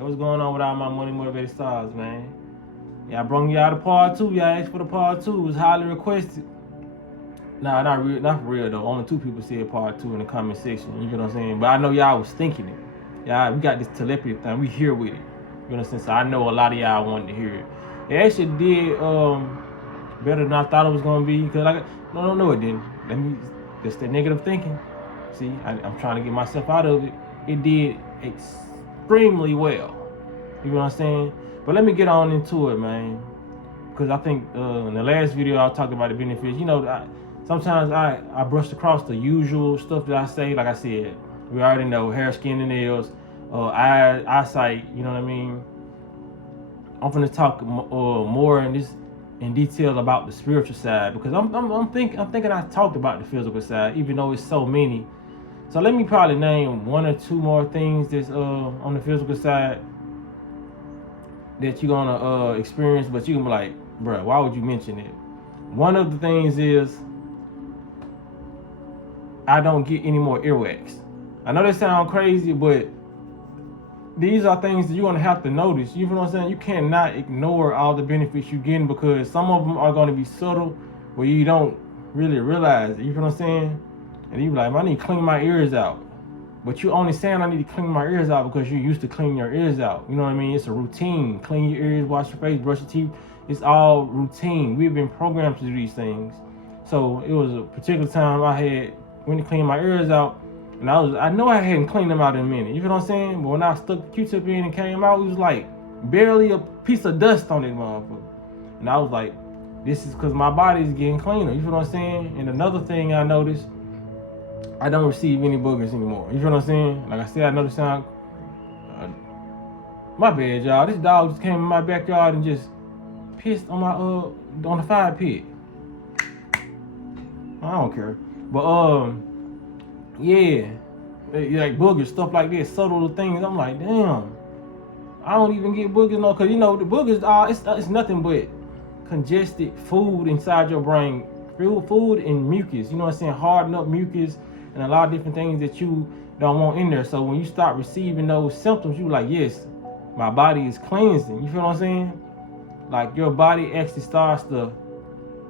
What's going on with all my money motivated stars, man? Yeah, I brought y'all the part two. Y'all asked for the part two. It was highly requested. Nah, not for real though. Only 2 people said part two in the comment section. You know what I'm saying? But I know y'all was thinking it. Yeah, we got this telepathy thing. We here with it. You know what I'm saying? So I know a lot of y'all wanted to hear it. It actually did better than I thought it was gonna be. Cause no, it didn't. That's that negative thinking. See, I'm trying to get myself out of it. It did extremely well. You know what I'm saying? But let me get on into it, man. Because I think in the last video I talked about the benefits. You know, sometimes I brushed across the usual stuff that I say. Like I said, we already know hair, skin, and nails, eyesight. You know what I mean? I'm gonna talk more in detail about the spiritual side because I'm thinking I talked about the physical side, even though it's so many. So let me probably name 1 or 2 more things that's on the physical side that you're gonna experience, but you can be like, bruh, why would you mention it? One of the things is I don't get any more earwax. I know that sounds crazy, but these are things that you're gonna have to notice. You know what I'm saying? You cannot ignore all the benefits you're getting because some of them are gonna be subtle where you don't really realize it. You know what I'm saying? And you be like, I need to clean my ears out. But you only saying I need to clean my ears out because you're used to cleaning your ears out. You know what I mean? It's a routine. Clean your ears, wash your face, brush your teeth. It's all routine. We've been programmed to do these things. So it was a particular time I went to clean my ears out, and I know I hadn't cleaned them out in a minute. You know what I'm saying? But when I stuck the Q-tip in and came out, it was like barely a piece of dust on it, motherfucker. And I was like, this is because my body is getting cleaner. You know what I'm saying? And another thing I noticed, I don't receive any boogers anymore. You feel what I'm saying? Like I said, I know the sound. My bad, y'all. This dog just came in my backyard and just pissed on my on the fire pit. I don't care. But yeah, like boogers, stuff like this, subtle things. I'm like, damn. I don't even get boogers no, cause you know the boogers it's nothing but congested food inside your brain, food and mucus. You know what I'm saying? Harden up mucus. And a lot of different things that you don't want in there. So when you start receiving those symptoms, you like, yes, my body is cleansing. You feel what I'm saying? Like your body actually starts to,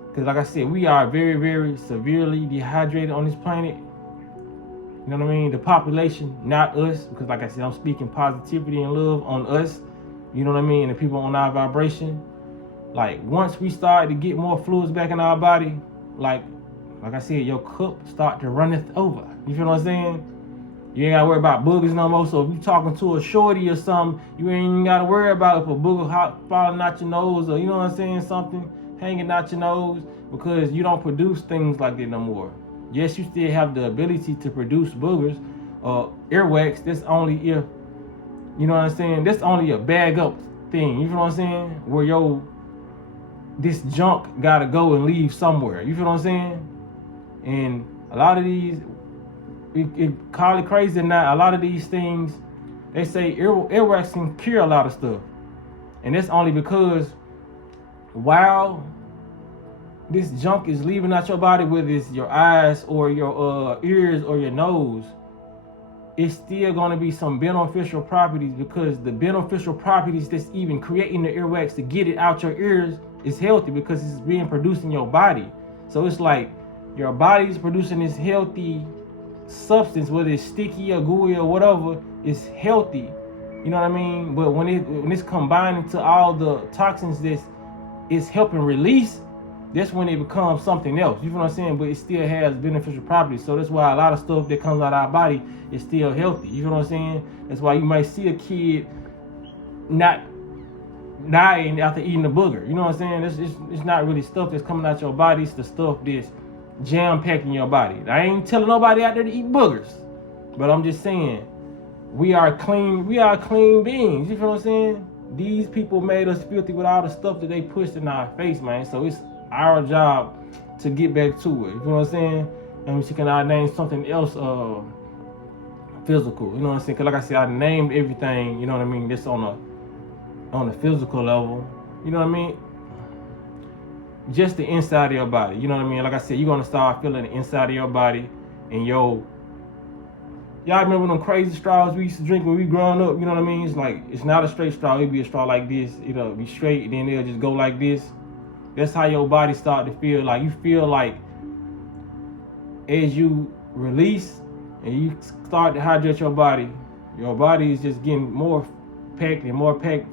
because like I said, we are very, very severely dehydrated on this planet. You know what I mean? The population, not us, because like I said, I'm speaking positivity and love on us. You know what I mean? And the people on our vibration. Like once we start to get more fluids back in our body, like I said, your cup start to runneth over. You feel what I'm saying? You ain't gotta worry about boogers no more. So if you talking to a shorty or something, you ain't even gotta worry about if a booger falling out your nose or, you know what I'm saying, something hanging out your nose, because you don't produce things like that no more. Yes, you still have the ability to produce boogers or earwax. That's only if, you know what I'm saying, that's only a bag up thing. You feel what I'm saying? Where this junk gotta go and leave somewhere. You feel what I'm saying? And a lot of these, it call it crazy or not, a lot of these things, they say earwax can cure a lot of stuff. And that's only because while this junk is leaving out your body, whether it's your eyes or your ears or your nose, it's still going to be some beneficial properties, because the beneficial properties that's even creating the earwax to get it out your ears is healthy because it's being produced in your body. So it's like, your body's producing this healthy substance, whether it's sticky or gooey or whatever, it's healthy. You know what I mean? But when it's combined into all the toxins that it's helping release, that's when it becomes something else. You know what I'm saying? But it still has beneficial properties. So that's why a lot of stuff that comes out of our body is still healthy. You know what I'm saying? That's why you might see a kid not dying after eating a booger. You know what I'm saying? It's not really stuff that's coming out your body. It's the stuff that's jam-packed in your body. I ain't telling nobody out there to eat boogers, but I'm just saying we are clean beings. You feel what I'm saying? These people made us filthy with all the stuff that they pushed in our face, man. So it's our job to get back to it. You know what I'm saying? And she can name something else physical. You know what I'm saying? Because like I said, I named everything, you know what I mean, that's on a physical level. You know what I mean? Just the inside of your body. You know what I mean? Like I said, you're going to start feeling the inside of your body and your Y'all remember them crazy straws we used to drink when we growing up? You know what I mean? It's like, it's not a straight straw. It'd be a straw like this. It'll be straight, and then it'll just go like this. That's how your body start to feel. Like, you feel like as you release and you start to hydrate your body is just getting more packed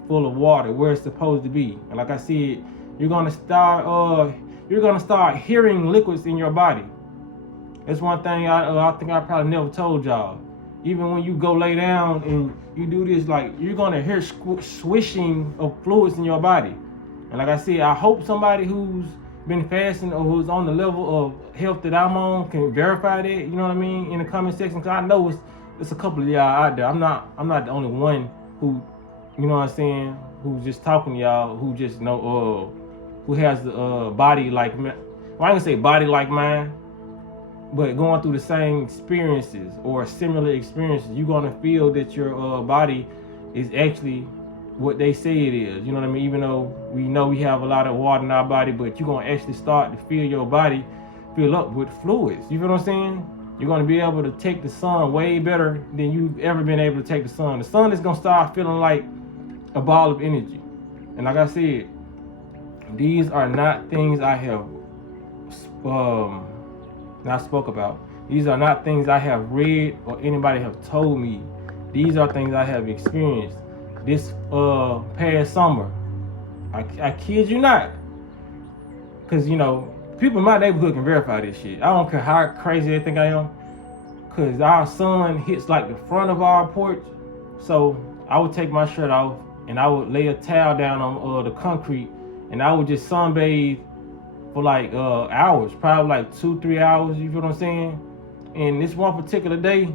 full of water where it's supposed to be. And like I said, you're gonna start hearing liquids in your body. That's one thing I think I probably never told y'all. Even when you go lay down and you do this, like, you're gonna hear swishing of fluids in your body. And like I said, I hope somebody who's been fasting or who's on the level of health that I'm on can verify that. You know what I mean? In the comment section, because I know it's a couple of y'all out there. I'm not the only one who, you know what I'm saying, who's just talking to y'all, who just know who has the body like, well, I ain't gonna say body like mine, but going through the same experiences or similar experiences, you're gonna feel that your body is actually what they say it is. You know what I mean? Even though we know we have a lot of water in our body, but you're gonna actually start to feel your body fill up with fluids. You feel what I'm saying? You're gonna be able to take the sun way better than you've ever been able to take the sun. The sun is gonna start feeling like a ball of energy. And like I said, these are not things I have not spoke about. These are not things I have read or anybody have told me. These are things I have experienced this past summer. I kid you not. Cause you know, people in my neighborhood can verify this shit. I don't care how crazy they think I am. Cause our sun hits like the front of our porch. So I would take my shirt off and I would lay a towel down on the concrete and I would just sunbathe for like hours, probably like 2-3 hours, you feel what I'm saying? And this one particular day,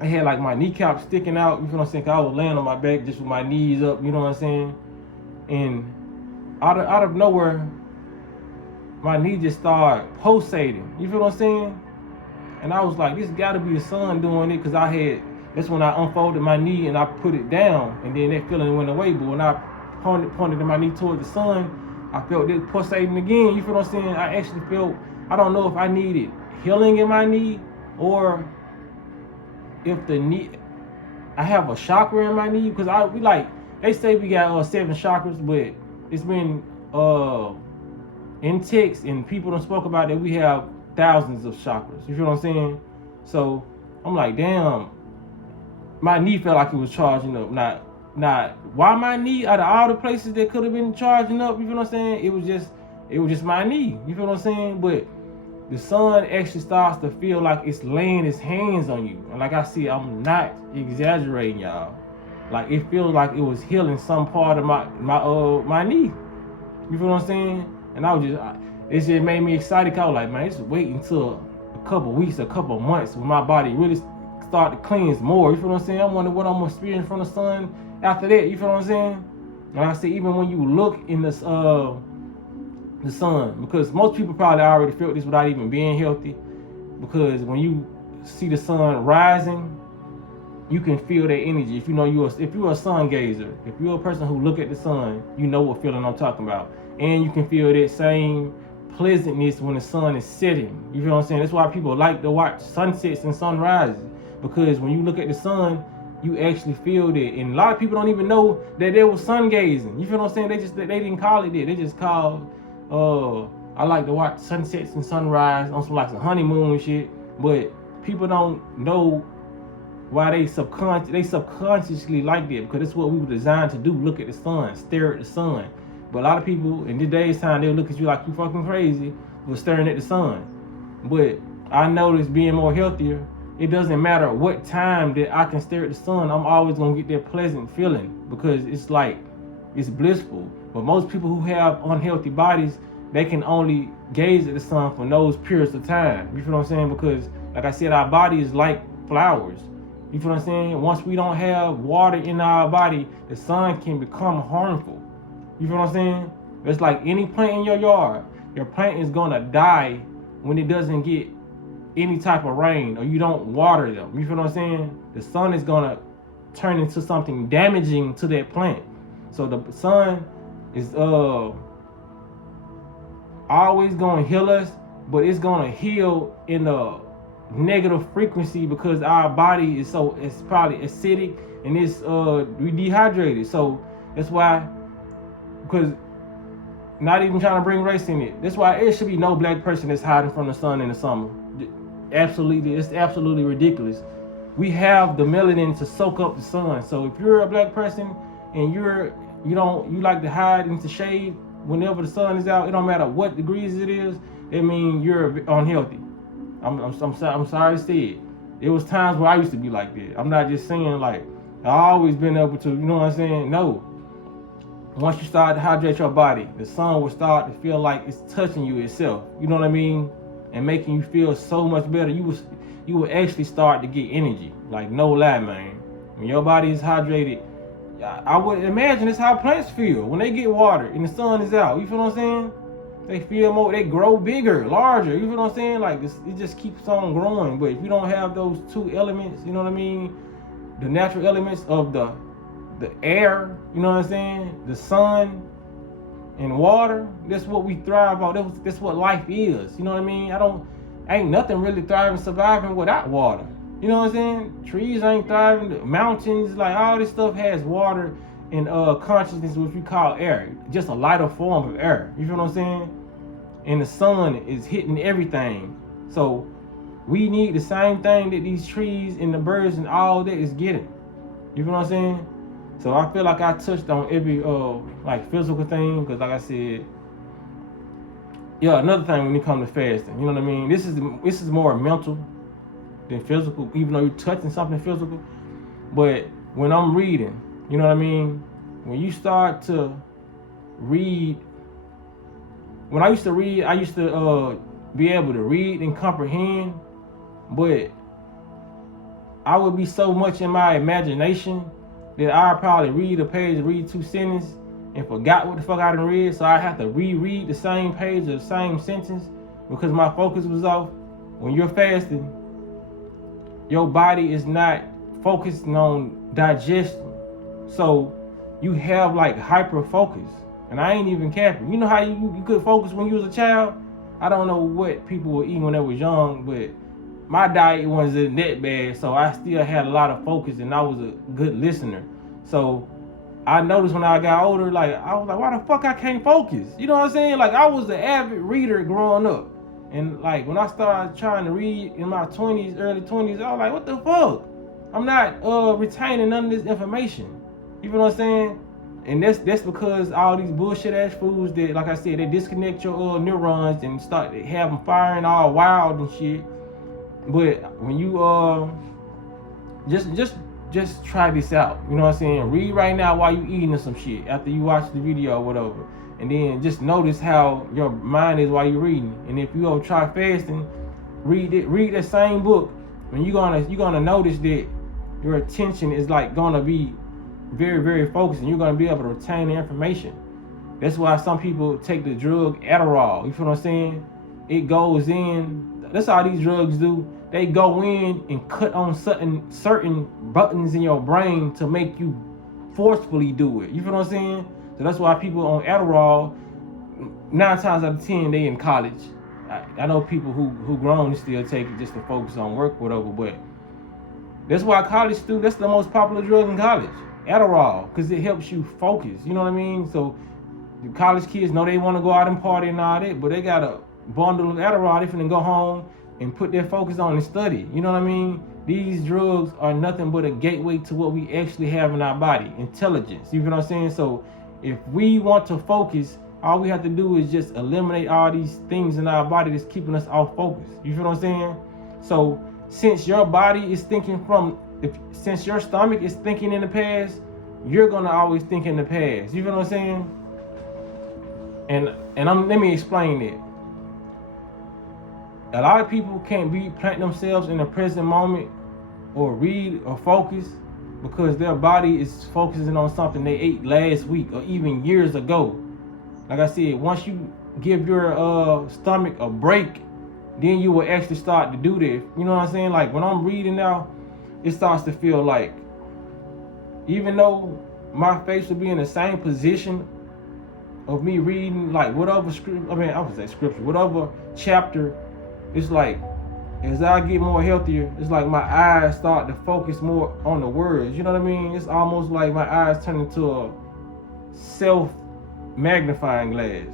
I had like my kneecap sticking out, you feel what I'm saying? 'Cause I was laying on my back just with my knees up, you know what I'm saying? And out of nowhere, my knee just started pulsating, you feel what I'm saying? And I was like, this gotta be the sun doing it, 'cause that's when I unfolded my knee and I put it down, and then that feeling went away. But when I pointed my knee towards the sun, I felt it pulsating again, you feel what I'm saying? I actually felt, I don't know if I needed healing in my knee or if the knee, I have a chakra in my knee, because they say we got 7 chakras, but it's been in texts and people don't spoke about that we have thousands of chakras, you feel what I'm saying? So I'm like, damn, my knee felt like it was charging up. Not why my knee, out of all the places that could have been charging up, you feel what I'm saying? It was just my knee, you feel what I'm saying? But the sun actually starts to feel like it's laying its hands on you. And like I said, I'm not exaggerating, y'all. Like, it feels like it was healing some part of my knee. You feel what I'm saying? And it just made me excited, cause I was like, man, just wait until a couple weeks, a couple months when my body really start to cleanse more. You feel what I'm saying? I wonder what I'm gonna experience from the sun after that. You feel what I'm saying? And like I said, even when you look in the sun, because most people probably already felt this without even being healthy, because when you see the sun rising, you can feel that energy. If you're a sun gazer, if you're a person who look at the sun, you know what feeling I'm talking about. And you can feel that same pleasantness when the sun is setting. You feel what I'm saying? That's why people like to watch sunsets and sunrises, because when you look at the sun, you actually feel that. And a lot of people don't even know that they were sun gazing. You feel what I'm saying? They didn't call it that. They just called, I like to watch sunsets and sunrise on some honeymoon and shit. But people don't know why they subconsciously like that, because that's what we were designed to do. Look at the sun, stare at the sun. But a lot of people in today's time, they'll look at you like you fucking crazy for staring at the sun. But I noticed, being more healthier, it doesn't matter what time that I can stare at the sun, I'm always gonna get that pleasant feeling, because it's like, it's blissful. But most people who have unhealthy bodies, they can only gaze at the sun for those periods of time. You feel what I'm saying? Because like I said, our body is like flowers. You feel what I'm saying? Once we don't have water in our body, the sun can become harmful. You feel what I'm saying? It's like any plant in your yard. Your plant is gonna die when it doesn't get any type of rain or you don't water them. You feel what I'm saying? The sun is gonna turn into something damaging to that plant. So the sun is always gonna heal us, but it's gonna heal in a negative frequency because our body is it's probably acidic and it's we dehydrated. So that's why, because not even trying to bring race in it. That's why it should be no black person that's hiding from the sun in the summer. Absolutely, it's absolutely ridiculous. We have the melanin to soak up the sun. So if you're a black person and you like to hide into shade whenever the sun is out, it don't matter what degrees it is. It means you're unhealthy. I'm sorry to say it. It was times where I used to be like that. I'm not just saying like I always been able to. You know what I'm saying? No. Once you start to hydrate your body, the sun will start to feel like it's touching you itself. You know what I mean? And making you feel so much better. You will actually start to get energy. Like no lie, man. When your body is hydrated, I would imagine it's how plants feel when they get water and the sun is out. You feel what I'm saying? They feel more. They grow bigger, larger. You feel what I'm saying? Like it just keeps on growing. But if you don't have those two elements, you know what I mean? The natural elements of the air, you know what I'm saying? The sun and water, that's what we thrive on. That's what life is. You know what I mean? Ain't nothing really thriving, surviving without water. You know what I'm saying? Trees ain't thriving, mountains, like all this stuff has water and consciousness, which we call air. Just a lighter form of air. You feel what I'm saying? And the sun is hitting everything. So we need the same thing that these trees and the birds and all that is getting. You feel what I'm saying? So I feel like I touched on every like physical thing, because like I said, yeah, another thing when it comes to fasting, you know what I mean? This is more mental than physical, even though you're touching something physical. But when I'm reading, you know what I mean? When you start to read, when I used to read, I used to be able to read and comprehend, but I would be so much in my imagination that I'd probably read a page, read 2 sentences, and forgot what the fuck I done read. So I have to reread the same page or the same sentence because my focus was off. When you're fasting, your body is not focusing on digestion. So you have like hyper focus. And I ain't even capping. You know how you could focus when you was a child? I don't know what people were eating when they was young, but my diet wasn't that bad, so I still had a lot of focus and I was a good listener. So I noticed when I got older, like I was like, why the fuck I can't focus? You know what I'm saying? Like I was an avid reader growing up. And like when I started trying to read in my 20s, early 20s, I was like, what the fuck? I'm not retaining none of this information. You feel what I'm saying? And that's because all these bullshit ass foods that, like I said, they disconnect your neurons and start to have them firing all wild and shit. But when you just try this out, you know what I'm saying? Read right now while you eating or some shit after you watch the video or whatever, and then just notice how your mind is while you're reading. And if you go try fasting, read that same book, and you're gonna notice that your attention is like gonna be very, very focused, and you're gonna be able to retain the information. That's why some people take the drug Adderall. You feel what I'm saying? It goes in. That's all these drugs do. They go in and cut on certain buttons in your brain to make you forcefully do it. You feel what I'm saying? So that's why people on Adderall, 9 times out of 10, they in college. I know people who grown still take it just to focus on work, whatever. But that's why college students, that's the most popular drug in college, Adderall, because it helps you focus. You know what I mean? So the college kids know they want to go out and party and all that, but they got a bundle of Adderall. They finna go home and put their focus on and study. You know what I mean? These drugs are nothing but a gateway to what we actually have in our body, intelligence. You feel what I'm saying? So if we want to focus, all we have to do is just eliminate all these things in our body that's keeping us off focus. You feel what I'm saying? So since your body is thinking since your stomach is thinking in the past, you're gonna always think in the past. You feel what I'm saying? And let me explain it. A lot of people can't plant themselves in the present moment or read or focus because their body is focusing on something they ate last week or even years ago. Like I said, once you give your stomach a break, then you will actually start to do this. You know what I'm saying? Like when I'm reading now, it starts to feel like, even though my face will be in the same position of me reading like whatever scripture, whatever chapter, it's like as I get more healthier, it's like my eyes start to focus more on the words. You know what I mean? It's almost like my eyes turn into a self magnifying glass.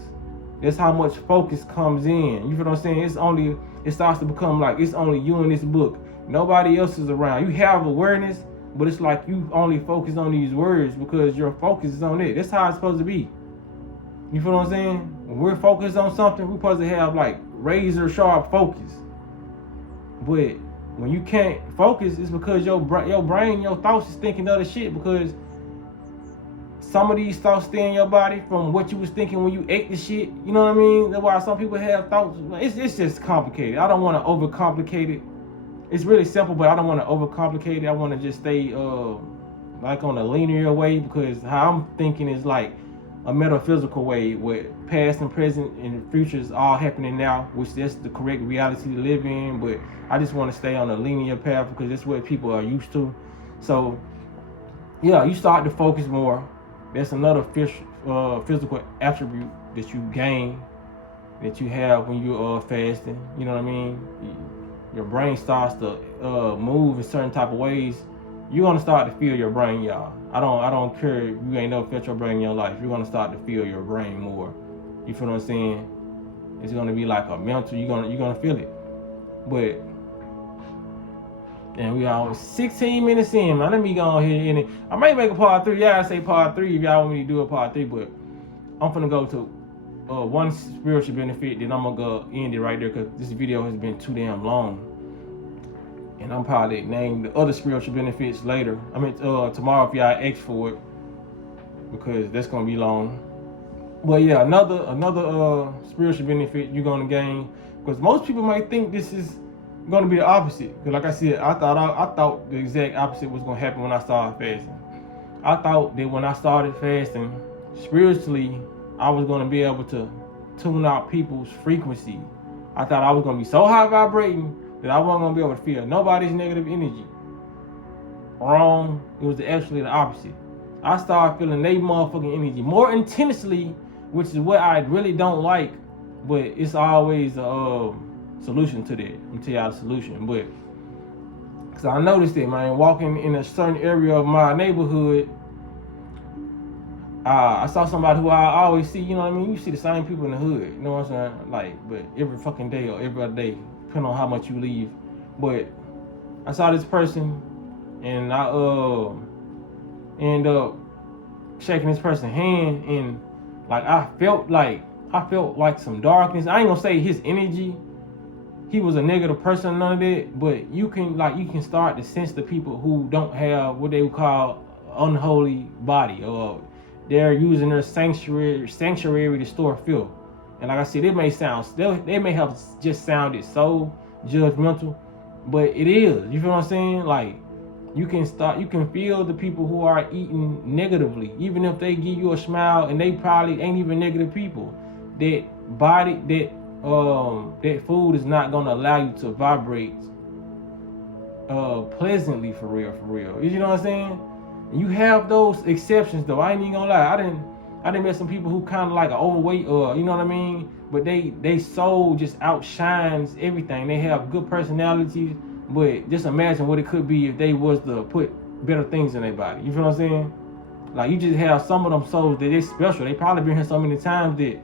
That's how much focus comes in. You feel what I'm saying? It starts to become like it's only you in this book. Nobody else is around. You have awareness, but it's like you only focus on these words because your focus is on it. That's how it's supposed to be. You feel what I'm saying? When we're focused on something, we're supposed to have like razor sharp focus. But when you can't focus, it's because your brain, your thoughts is thinking other shit, because some of these thoughts stay in your body from what you was thinking when you ate the shit. You know what I mean? That's why some people have thoughts. It's just complicated. I don't want to overcomplicate it. It's really simple, but I don't want to overcomplicate it. I want to just stay like on a linear way, because how I'm thinking is like a metaphysical way where past and present and future is all happening now, which that's the correct reality to live in. But I just want to stay on a linear path because that's what people are used to. So yeah, you start to focus more. That's another physical attribute that you gain, that you have when you're fasting. You know what I mean? Your brain starts to move in certain type of ways. You're gonna start to feel your brain, y'all. I don't care if you ain't never felt your brain in your life. You're gonna start to feel your brain more. You feel what I'm saying? It's gonna be like a mental. You're gonna feel it. But and we are 16 minutes in, man. Let me go on here and I might make a part 3. Yeah, I say part 3 if y'all want me to do a part 3, but I'm finna go to one spiritual benefit. Then I'm gonna go end it right there because this video has been too damn long. And I'm probably name the other spiritual benefits later. I mean tomorrow if y'all ask for it, because that's gonna be long. But yeah, another spiritual benefit you're gonna gain, because most people might think this is gonna be the opposite. Because like I said, I thought the exact opposite was gonna happen when I started fasting. I thought that when I started fasting, spiritually, I was gonna be able to tune out people's frequency. I thought I was gonna be so high vibrating that I wasn't gonna be able to feel nobody's negative energy. Wrong. It was actually the opposite. I started feeling their motherfucking energy more intensely, which is what I really don't like, but it's always a solution to that. I'm gonna tell y'all the solution, but because I noticed it, man, walking in a certain area of my neighborhood, I saw somebody who I always see. You know what I mean? You see the same people in the hood. You know what I'm saying? Like, but every fucking day or every other day, depending on how much you leave. But I saw this person, and I end up shaking this person's hand, and like I felt like some darkness. I ain't gonna say his energy. He was a negative person, none of that. But you can start to sense the people who don't have what they would call unholy body, or they're using their sanctuary to store filth. And like I said, it may sound, they may have just sounded so judgmental, but it is. You feel what I'm saying? Like you can feel the people who are eating negatively, even if they give you a smile and they probably ain't even negative people. That food is not gonna allow you to vibrate pleasantly for real. You know what I'm saying? You have those exceptions though. I ain't even gonna lie. I didn't met some people who kind of like are overweight, or you know what I mean. But they soul just outshines everything. They have good personalities, but just imagine what it could be if they was to put better things in their body. You feel what I'm saying? Like you just have some of them souls that they're special. They probably been here so many times that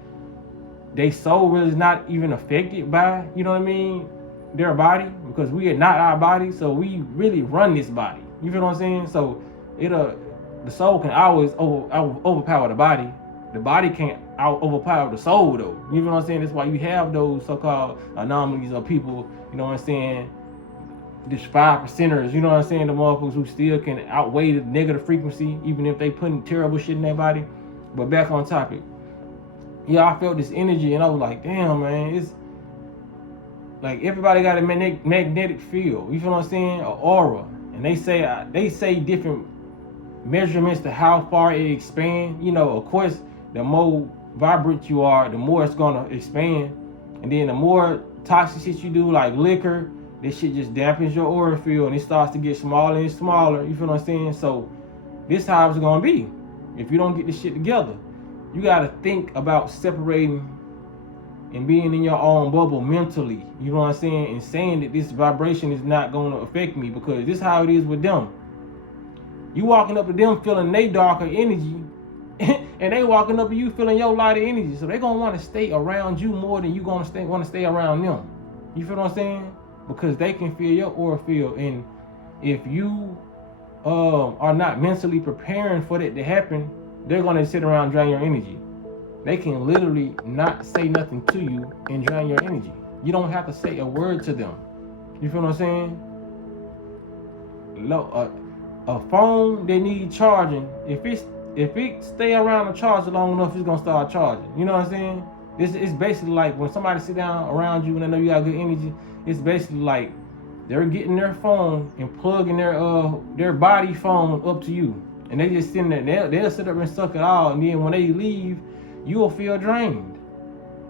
they soul really is not even affected by, you know what I mean, their body, because we are not our body. So we really run this body. You feel what I'm saying? So the soul can always overpower the body. The body can't overpower the soul though. You know what I'm saying? That's why you have those so-called anomalies of people, you know what I'm saying, this 5%ers, you know what I'm saying, the motherfuckers who still can outweigh the negative frequency, even if they putting terrible shit in their body. But back on topic. Yeah, I felt this energy and I was like, damn, man, it's like everybody got a magnetic field. You feel what I'm saying? An aura. And they say different measurements to how far it expands. You know, of course, the more vibrant you are, the more it's gonna expand. And then the more toxic shit you do, like liquor, this shit just dampens your aura field and it starts to get smaller and smaller. You feel what I'm saying? So this how it's gonna be. If you don't get this shit together, you gotta think about separating and being in your own bubble mentally, you know what I'm saying, and saying that this vibration is not going to affect me, because this is how it is with them. You walking up to them feeling they darker energy, and they walking up to you feeling your lighter energy, so they're gonna want to stay around you more than you gonna want to stay around them. You feel what I'm saying? Because they can feel your aura field, and if you are not mentally preparing for that to happen, they're gonna sit around and drain your energy. They can literally not say nothing to you and drain your energy. You don't have to say a word to them. You feel what I'm saying? A phone that needs charging, if it stay around and charge long enough, it's gonna start charging. You know what I'm saying? It's basically like when somebody sit down around you and they know you got good energy. It's basically like they're getting their phone and plugging their body phone up to you, and they just sitting there. They'll sit up and suck it all, and then when they leave, you'll feel drained.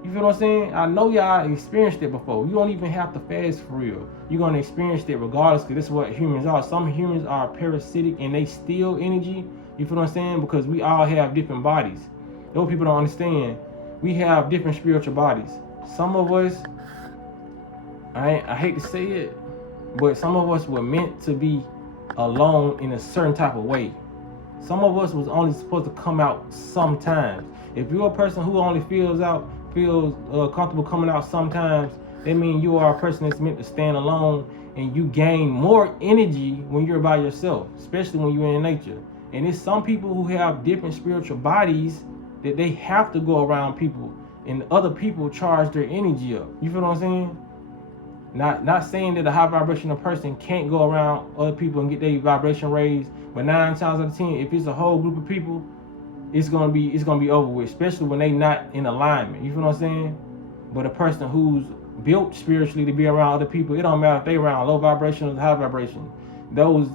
You feel what I'm saying? I know y'all experienced it before. You don't even have to fast for real. You're gonna experience it regardless, because this is what humans are. Some humans are parasitic and they steal energy. You feel what I'm saying? Because we all have different bodies. Those people don't understand. We have different spiritual bodies. Some of us, I hate to say it, but some of us were meant to be alone in a certain type of way. Some of us was only supposed to come out sometimes. If you're a person who only feels comfortable coming out sometimes, that means you are a person that's meant to stand alone, and you gain more energy when you're by yourself, especially when you're in nature. And it's some people who have different spiritual bodies that they have to go around people, and other people charge their energy up. You feel what I'm saying? Not saying that a high vibrational person can't go around other people and get their vibration raised, but 9 times out of 10, if it's a whole group of people, it's gonna be over with, especially when they not in alignment. You feel what I'm saying? But a person who's built spiritually to be around other people, it don't matter if they around low vibration or high vibration. Those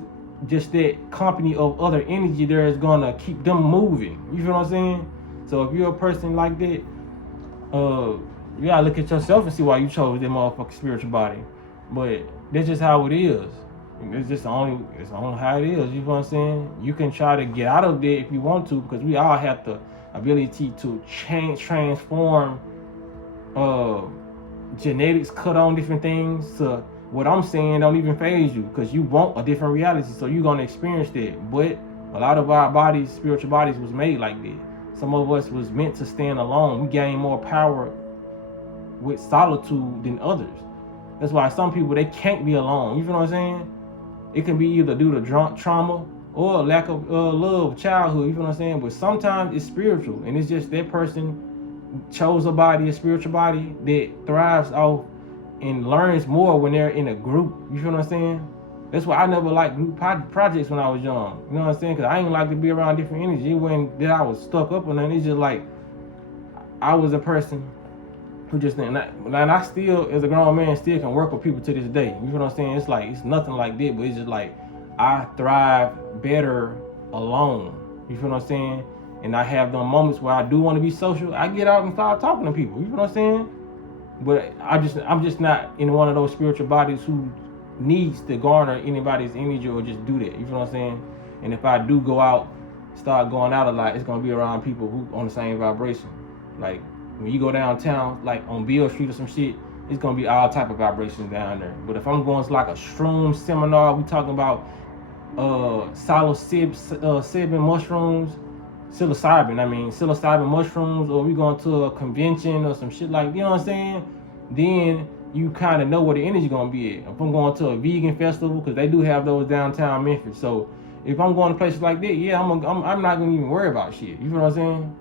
just that company of other energy there is gonna keep them moving. You feel what I'm saying? So if you're a person like that, you gotta look at yourself and see why you chose that motherfucking spiritual body. But that's just how it is. It's only how it is. You know what I'm saying? You can try to get out of there if you want to, because we all have the ability to transform genetics, cut on different things. So what I'm saying don't even phase you, because you want a different reality, so you're gonna experience that. But a lot of our bodies, spiritual bodies, was made like that. Some of us was meant to stand alone. We gain more power with solitude than others. That's why some people, they can't be alone. You feel what I'm saying? It can be either due to trauma or lack of love, childhood. You feel what I'm saying? But sometimes it's spiritual, and it's just that person chose a body, a spiritual body that thrives off and learns more when they're in a group. You feel what I'm saying? That's why I never liked group projects when I was young. You know what I'm saying? Because I ain't like to be around different energy. It wasn't that I was stuck up on nothing. It's just like I was a person who just, and I still, as a grown man, still can work with people to this day. You feel what I'm saying? It's like, it's nothing like that, but it's just like I thrive better alone. You feel what I'm saying? And I have those moments where I do want to be social. I get out and start talking to people. You feel what I'm saying? But I'm just not in one of those spiritual bodies who needs to garner anybody's energy or just do that. You feel what I'm saying? And if I do go out, start going out a lot, it's gonna be around people who on the same vibration. Like when you go downtown, like on Beale Street or some shit, it's gonna be all type of vibrations down there. But if I'm going to like a shroom seminar, we talking about psilocybin mushrooms, psilocybin mushrooms, or we going to a convention or some shit like, you know what I'm saying? Then you kind of know where the energy gonna be at. If I'm going to a vegan festival, because they do have those downtown Memphis, so if I'm going to places like that, yeah, I'm not gonna even worry about shit. You feel what I'm saying?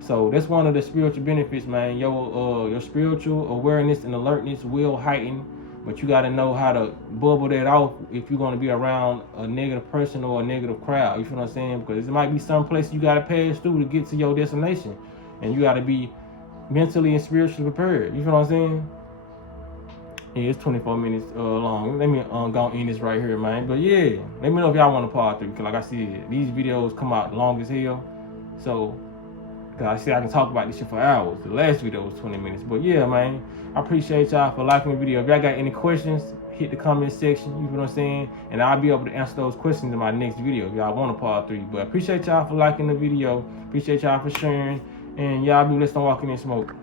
So that's one of the spiritual benefits, man. Your spiritual awareness and alertness will heighten, but you got to know how to bubble that off if you're going to be around a negative person or a negative crowd. You feel what I'm saying? Because there might be some place you got to pass through to get to your destination, and you got to be mentally and spiritually prepared. You feel what I'm saying? Yeah, it's 24 minutes long. Let me go end this right here, man. But yeah, let me know if y'all want a part 3, because like I said, these videos come out long as hell. So, because I said I can talk about this shit for hours. The last video was 20 minutes. But yeah, man, I appreciate y'all for liking the video. If y'all got any questions, hit the comment section. You know what I'm saying? And I'll be able to answer those questions in my next video if y'all want a part 3. But I appreciate y'all for liking the video. Appreciate y'all for sharing. And y'all be blessed on walking in smoke.